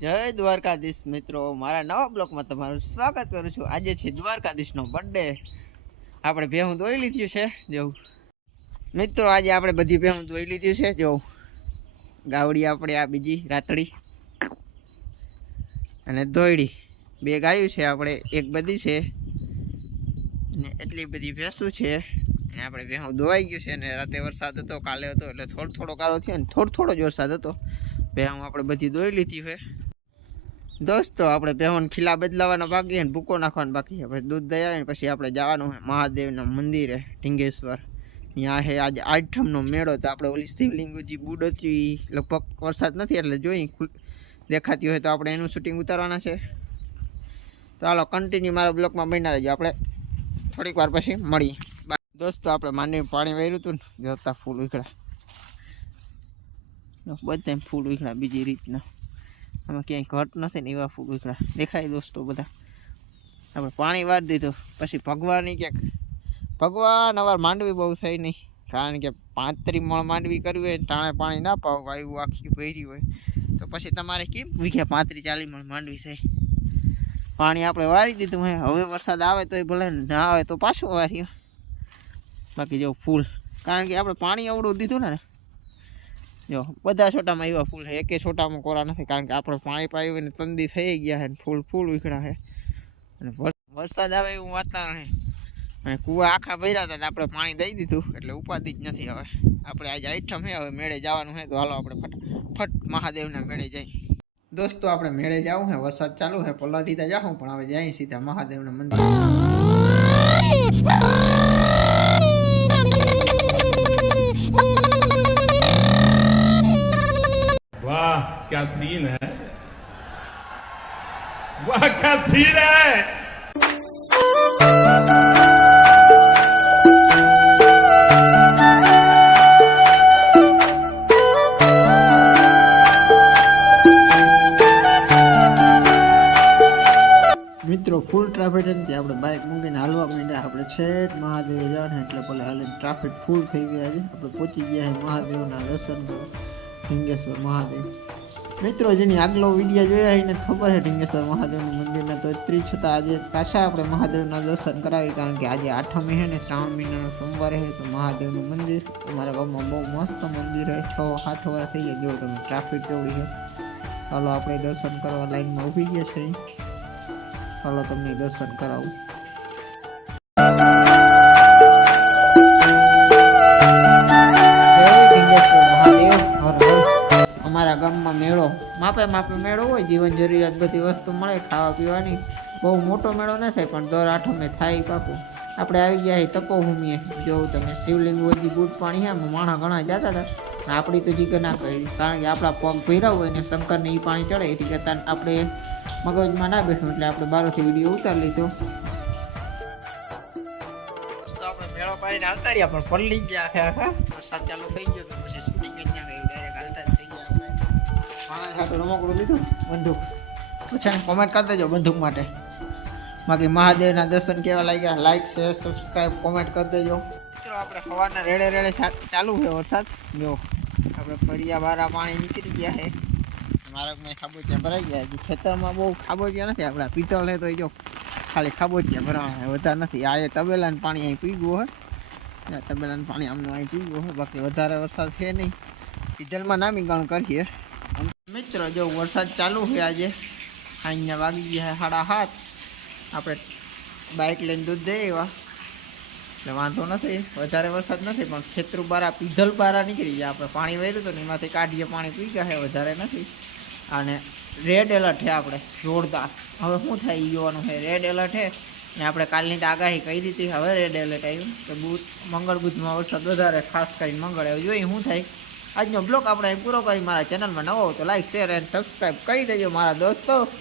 જય દ્વારકાધીશ મિત્રો. મારા નવા બ્લોકમાં તમારું સ્વાગત કરું છું. આજે છે દ્વારકાધીશનો બર્થડે આપણે ભેહું દોઈ લીધું છે જેવું મિત્રો, આજે આપણે બધી ભેહું દોઈ લીધું છે જેવું ગાવડી આપણે, આ બીજી રાતડી. અને દોયડી બે ગાયું છે આપણે, એક બધી છે. ને એટલી બધી ભેંસું છે. અને આપણે ભેહું દોવાઈ ગયું છે અને રાતે વરસાદ હતો, કાલે હતો, એટલે થોડો થોડો કાળો થયો ને, થોડો થોડો જ વરસાદ હતો. ભેહું આપણે બધી દોઈ લીધી હોય દોસ્તો, આપણે પહેવાન ખીલા બદલાવાના બાકી છે ભૂકો નાખવાનો બાકી છે પછી દૂધ દઈ આવે પછી આપણે જવાનું છે મહાદેવના મંદિરે, ઢીંગેશ્વર. ત્યાં છે આજે આઠમનો મેળો તો આપણે ઓલી શિવલિંગજી બુડતી, લગભગ વરસાદ નથી એટલે જોઈ દેખાતી હોય તો આપણે એનું શૂટિંગ ઉતારવાના છે. તો હાલો કન્ટિન્યુ મારા બ્લોકમાં બન્યા રહેજો. આપણે થોડીક વાર પછી મળીએ. દોસ્તો, આપણે માંડવી પાણી વહેર્યું હતું ને, જોતા ફૂલ ઉખડા બધા ફૂલ ઉખડા બીજી રીતના. આમાં ક્યાંય ઘટ નથી ને એવા ઉખડા દેખાય દોસ્તો બધા. આપણે પાણી વાર દીધું. પછી ભગવાનની ક્યાંક ભગવાન અવાર માંડવી બહુ થઈ નહીં. કારણ કે પાંત્રી મણ માંડવી કરવી હોય ટાણે પાણી ના પાવ આવ્યું આખી ભરી હોય. તો પછી તમારે કેમ વીઘે પાંત્રી ચાલી મણ માંડવી થાય પાણી આપણે વારી દીધું હોય હવે વરસાદ આવે તો ભલે ના આવે તો પાછું વાર્યું બાકી જો ફૂલ. કારણ કે આપણે પાણી અવડું દીધું ને જો, બધા છોટામાં એવા ફૂલ છે. એકે છોટામાં કોરા નથી, કારણ કે આપણે પાણી પાયું ને તંદી થઈ ગયા છે ફૂલ ફૂલ ઉખડા છે. અને વરસાદ આવે એવું વાતાવરણ છે. અને કૂવા આખા ભર્યા હતા આપણે પાણી દઈ દીધું, એટલે ઉપાધિ જ નથી હવે. આપણે આજે આઈઠમ છે, હવે મેળે જવાનું છે, તો હાલો આપણે ફટ ફટ મહાદેવના મેળે જઈ. દોસ્તો, આપણે મેળે જવું છે, વરસાદ ચાલુ છે પલટી તો જાઉં પણ હવે જઈએ સીધા મહાદેવના મંદિર. क्या सीन है वाह क्या सीन है મિત્રો ફૂલ ટ્રાફિક હતી આપણે બાઇક મૂકીને હાલવા માંડ્યા આપણે છેક મહાદેવ જવાના એટલે ભલે હાલે ટ્રાફિક ફૂલ થઈ ગયા છે આપણે પહોંચી ગયા છે મહાદેવના દર્શન કરવા ઢીંગેશ્વર મહાદેવ મિત્રો, જેની આગલો વીડિયો જોયા એને ખબર છે ઢીંગેશ્વર મહાદેવનું મંદિરને, તો ત્રી છતાં આજે પાછા આપણે મહાદેવના દર્શન કરાવી કારણ કે આજે આઠમી છે ને શ્રાવણ મહિનાનો સોમવારે છે તો મહાદેવનું મંદિર, અમારા ગામમાં બહુ મસ્ત મંદિર છે છ સાત વાર થઈ ગયા, જો તમે ટ્રાફિક કેવડી છે. ચાલો આપણે દર્શન કરવા લાઈનમાં ઊભી ગયા છે ચાલો તમને દર્શન કરાવું. ગામમાં મેળો. માપે માપે મેળો હોય, જીવન જરૂરિયાત બધી વસ્તુ મળે, ખાવા પીવાની બહુ મોટો મેળો ન થાય પણ દર આઠમે થાય પાકું. આપણે આવી ગયા છીએ તપોભૂમિએ. જોઉં તમે શિવલિંગ વજી બૂટ પાણી છે માણા ઘણા જતા હતા, પણ આપણી તો જીગર ના કરી. કારણ કે આપણા પગ ભર્યા હોય ને શંકરને એ પાણી ચડે, એથી કરતાં આપણે મગજમાં ના બેઠું, એટલે આપણે બારોથી વીડિયો ઉતારી લીધો. તો આપણે મેળો પાડીને આવતા રહ્યા, પણ પલળી ગયા આખે આખા વરસાદ ચાલુ થઈ ગયો તો પછી શૂટિંગ જ ના માણસ હાટું રમકડું લીધું કોમેન્ટ કરી દેજો બંદૂક માટે. બાકી મહાદેવના દર્શન કેવા લાગ્યા? લાઈક શેર સબસ્ક્રાઈબ કોમેન્ટ કરી દેજો. મિત્રો, આપણે સવારના રેડે રેડે ચાલુ છે વરસાદ. જો, આપણે ફરિયા બારા પાણી નીકળી ગયા છે. મારા મેં ખાબોચિયા ભરાઈ ગયા છે. ખેતરમાં બહુ ખાબોચિયા નથી આપણા. પિત્તળ છે તો જો, ખાલી ખાબોચિયા ભરાવા છે. વધારે નથી. આ તબેલાનું પાણી અહીં પીગવું હોય. તબેલાનું પાણી આમનું અહીં પીગવું હોય. બાકી વધારે વરસાદ છે નહીં. પિત્તળમાં નામી ગણ કરીએ. મિત્રો, જો વરસાદ ચાલુ છે આજે, અહીંયા વાગી ગયા સાડા સાત. આપણે બાઇક લઈને દૂધ દઈએ એવા. એટલે વાંધો નથી, વધારે વરસાદ નથી, પણ ખેતરું બારા પીધલ બારા નીકળી ગયા. આપણે પાણી વેર્યું હતું ને એમાંથી કાઢીએ, પાણી પી ગયા છે, વધારે નથી. અને રેડ એલર્ટ છે આપણે, જોરદાર. હવે શું થાય એ જોવાનું છે રેડ એલર્ટ છે. ને આપણે કાલની તો આગાહી કરી દીધી, હવે રેડ એલર્ટ આવ્યું. તો બુધ, મંગળ બુધમાં વરસાદ વધારે, ખાસ કરીને મંગળ. આવ્યું જોઈએ શું થાય. આજનો બ્લોગ આપણે પૂરો કરી. મારા ચેનલમાં નવો તો લાઈક શેર એન્ડ સબસ્ક્રાઈબ કરી દેજો, મારા દોસ્તો.